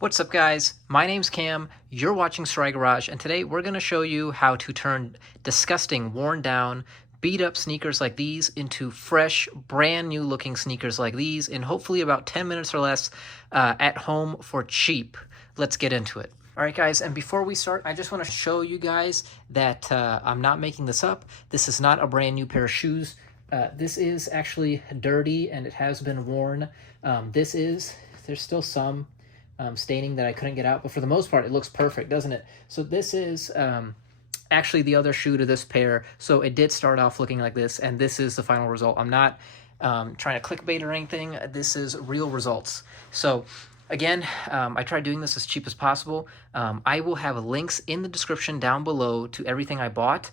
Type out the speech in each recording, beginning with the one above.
What's up guys, my name's Cam, you're watching Sarai Garage, and today we're going to show you how to turn disgusting, worn down, beat up sneakers like these into fresh, brand new looking sneakers like these in hopefully about 10 minutes or less at home for cheap. Let's get into it. Alright guys, and before we start, I just want to show you guys that I'm not making this up. This is not a brand new pair of shoes. This is actually dirty and it has been worn. There's still some staining that I couldn't get out, but for the most part it looks perfect, doesn't it? So this is actually the other shoe to this pair, so it did start off looking like this, and this is the final result. I'm not trying to clickbait or anything. This is real results. So again, I tried doing this as cheap as possible. I will have links in the description down below to everything I bought.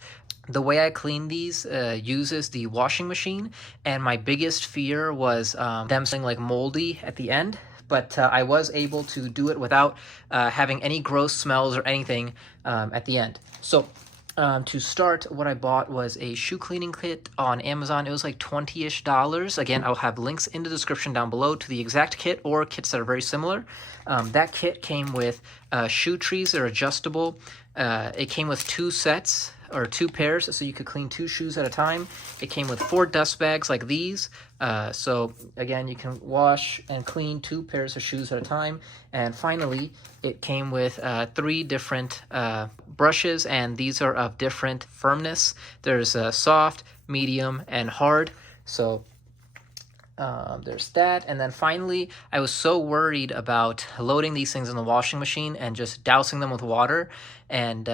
The way I clean these uses the washing machine, and my biggest fear was them staying like moldy at the end. But I was able to do it without having any gross smells or anything at the end. So to start, what I bought was a shoe cleaning kit on Amazon. It was like $20-ish. Again, I'll have links in the description down below to the exact kit or kits that are very similar. That kit came with shoe trees that are adjustable. It came with two sets, or two pairs, so you could clean two shoes at a time. It came with 4 dust bags like these, so again, you can wash and clean 2 pairs of shoes at a time. And finally, it came with 3 different brushes, and these are of different firmness. There's soft, medium, and hard. So there's that. And then finally, I was so worried about loading these things in the washing machine and just dousing them with water. And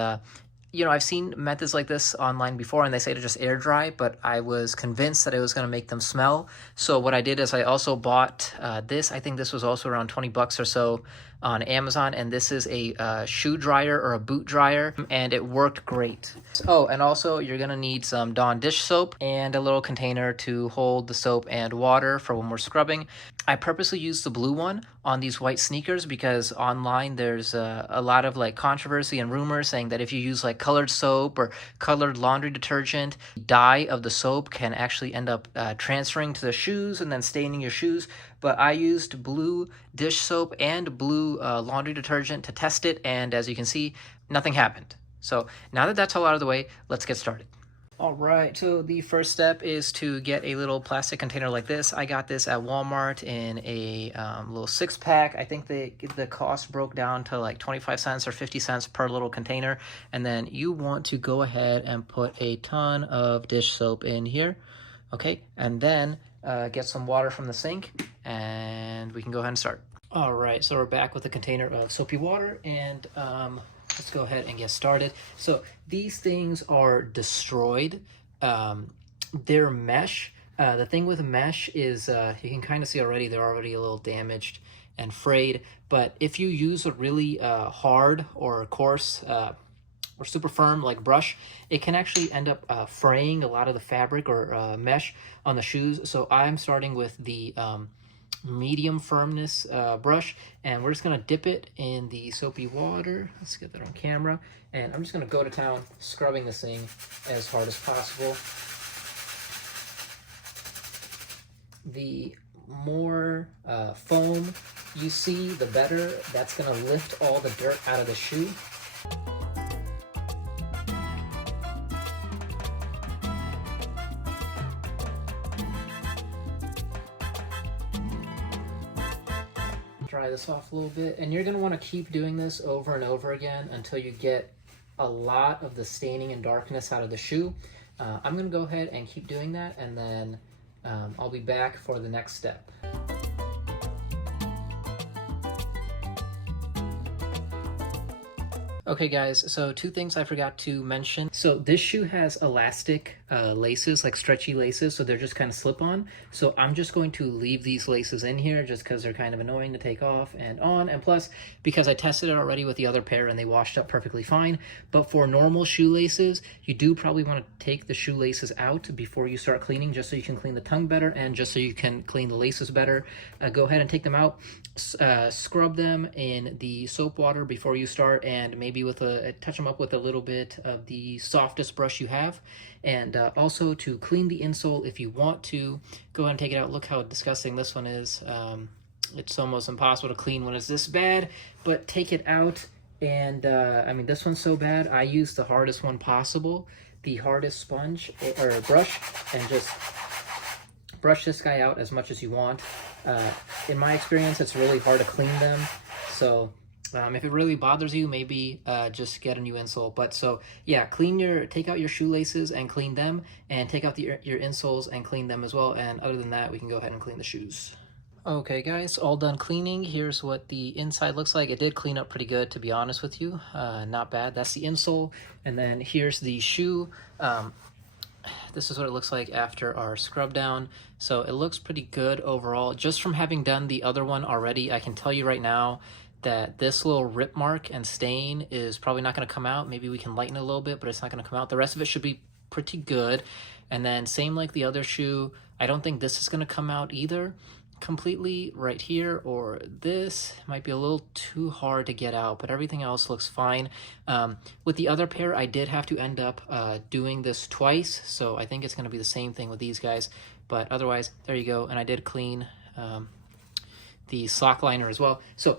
you know, I've seen methods like this online before, and they say to just air dry, but I was convinced that it was going to make them smell. So what I did is I also bought this. I think this was also around 20 bucks or so on Amazon, and this is a shoe dryer or a boot dryer, and it worked great. Oh, and also you're going to need some Dawn dish soap and a little container to hold the soap and water for when we're scrubbing. I purposely used the blue one on these white sneakers because online there's a lot of like controversy and rumors saying that if you use like colored soap or colored laundry detergent, the dye of the soap can actually end up transferring to the shoes and then staining your shoes. But I used blue dish soap and blue laundry detergent to test it, and as you can see, nothing happened. So now that that's all out of the way, let's get started. All right, so the first step is to get a little plastic container like this. I got this at Walmart in a little 6-pack. I think the cost broke down to like 25 cents or 50 cents per little container. And then you want to go ahead and put a ton of dish soap in here. Okay, and then get some water from the sink, and we can go ahead and start. All right, so we're back with a container of soapy water, and let's go ahead and get started. So these things are destroyed. They're mesh. The thing with mesh is you can kind of see already they're already a little damaged and frayed. But if you use a really hard or coarse or super firm like brush, it can actually end up fraying a lot of the fabric or mesh on the shoes. So I'm starting with the medium firmness brush, and we're just gonna dip it in the soapy water. Let's get that on camera, and I'm just gonna go to town scrubbing this thing as hard as possible. The more foam you see, the better. That's gonna lift all the dirt out of the shoe. Dry this off a little bit, and you're going to want to keep doing this over and over again until you get a lot of the staining and darkness out of the shoe. I'm going to go ahead and keep doing that, and then I'll be back for the next step. Okay guys, so 2 things I forgot to mention. So this shoe has elastic laces, like stretchy laces, so they're just kind of slip-on. So I'm just going to leave these laces in here just because they're kind of annoying to take off and on, and plus because I tested it already with the other pair and they washed up perfectly fine. But for normal shoelaces, you do probably want to take the shoelaces out before you start cleaning, just so you can clean the tongue better and just so you can clean the laces better. Go ahead and take them out, scrub them in the soap water before you start, and maybe with touch them up with a little bit of the softest brush you have. And also to clean the insole, if you want to, go ahead and take it out. Look how disgusting this one is. It's almost impossible to clean when it's this bad, but take it out. And I mean, this one's so bad, I used the hardest one possible, the hardest sponge or brush, and just brush this guy out as much as you want. In my experience, it's really hard to clean them. So if it really bothers you, maybe just get a new insole. But so yeah, take out your shoelaces and clean them, and take out your insoles and clean them as well. And other than that, we can go ahead and clean the shoes. Okay guys, all done cleaning. Here's what the inside looks like. It did clean up pretty good, to be honest with you. Not bad. That's the insole. And then here's the shoe. This is what it looks like after our scrub down. So it looks pretty good overall. Just from having done the other one already, I can tell you right now that this little rip mark and stain is probably not going to come out. Maybe we can lighten it a little bit, but it's not going to come out. The rest of it should be pretty good. And then same like the other shoe, I don't think this is going to come out either completely right here, or this might be a little too hard to get out, but everything else looks fine. With the other pair, I did have to end up doing this twice, so I think it's going to be the same thing with these guys, but otherwise, there you go. And I did clean the sock liner as well. So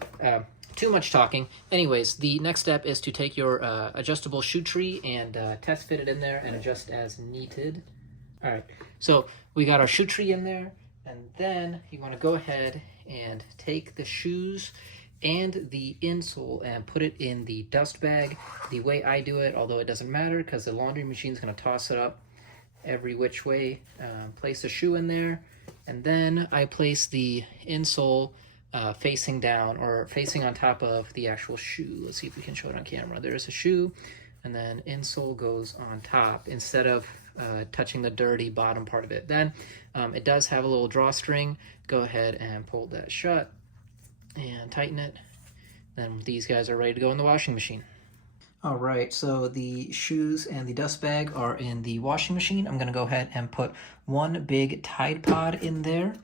too much talking. Anyways, the next step is to take your adjustable shoe tree and test fit it in there and adjust as needed. All right, so we got our shoe tree in there. And then you want to go ahead and take the shoes and the insole and put it in the dust bag the way I do it, although it doesn't matter because the laundry machine is going to toss it up every which way. Place the shoe in there, and then I place the insole facing down or facing on top of the actual shoe. Let's see if we can show it on camera. There's a shoe, and then insole goes on top instead of touching the dirty bottom part of it. Then it does have a little drawstring. Go ahead and pull that shut and tighten it. Then these guys are ready to go in the washing machine. All right, so the shoes and the dust bag are in the washing machine. I'm gonna go ahead and put one big Tide Pod in there.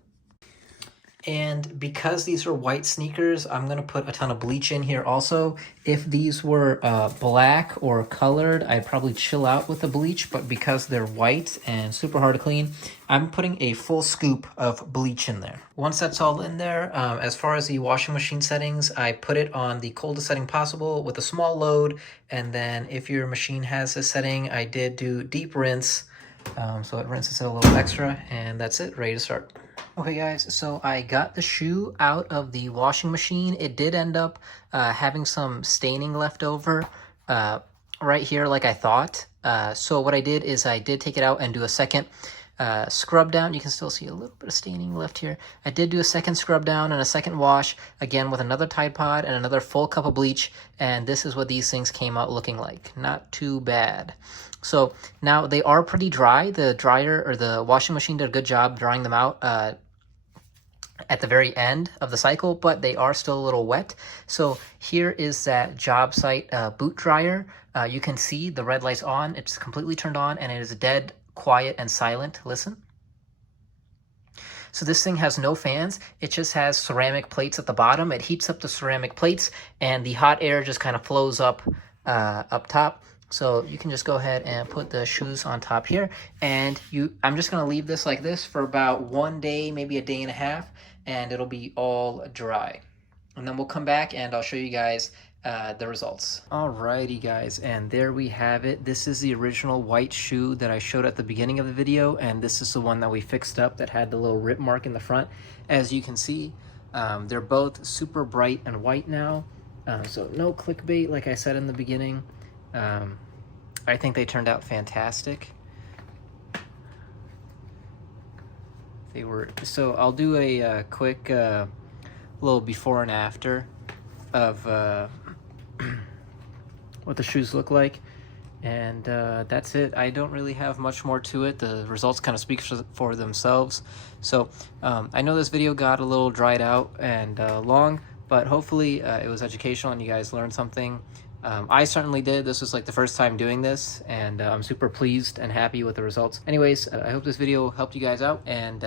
And because these are white sneakers, I'm going to put a ton of bleach in here also. If these were black or colored, I'd probably chill out with the bleach. But because they're white and super hard to clean, I'm putting a full scoop of bleach in there. Once that's all in there, as far as the washing machine settings, I put it on the coldest setting possible with a small load. And then if your machine has this setting, I did do deep rinse. So it rinses it a little extra, and that's it, ready to start. Okay guys, so I got the shoe out of the washing machine. It did end up having some staining left over right here like I thought. So what I did is I did take it out and do a second scrub down. You can still see a little bit of staining left here. I did do a second scrub down and a second wash, again with another Tide Pod and another full cup of bleach, and this is what these things came out looking like. Not too bad. So now they are pretty dry. The dryer or the washing machine did a good job drying them out at the very end of the cycle, but they are still a little wet. So here is that job site boot dryer. You can see the red light's on. It's completely turned on, and it is dead quiet and silent. Listen. So this thing has no fans. It just has ceramic plates at the bottom. It heats up the ceramic plates, and the hot air just kind of flows up top. So you can just go ahead and put the shoes on top here, and I'm just going to leave this like this for about 1 day, maybe a day and a half, and it'll be all dry. And then we'll come back and I'll show you guys the results. Alrighty guys, and there we have it. This is the original white shoe that I showed at the beginning of the video, and this is the one that we fixed up that had the little rip mark in the front. As you can see, they're both super bright and white now, so no clickbait like I said in the beginning. I think they turned out fantastic. So I'll do a quick little before and after of what the shoes look like, and that's it. I don't really have much more to it. The results kind of speak for themselves. So I know this video got a little dried out and long, but hopefully it was educational and you guys learned something. I certainly did. This was like the first time doing this, and I'm super pleased and happy with the results. Anyways, I hope this video helped you guys out, and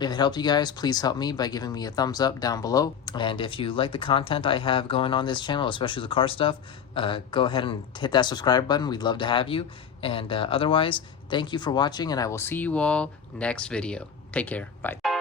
if it helped you guys, please help me by giving me a thumbs up down below. And if you like the content I have going on this channel, especially the car stuff, go ahead and hit that subscribe button. We'd love to have you. And otherwise, thank you for watching, and I will see you all next video. Take care. Bye.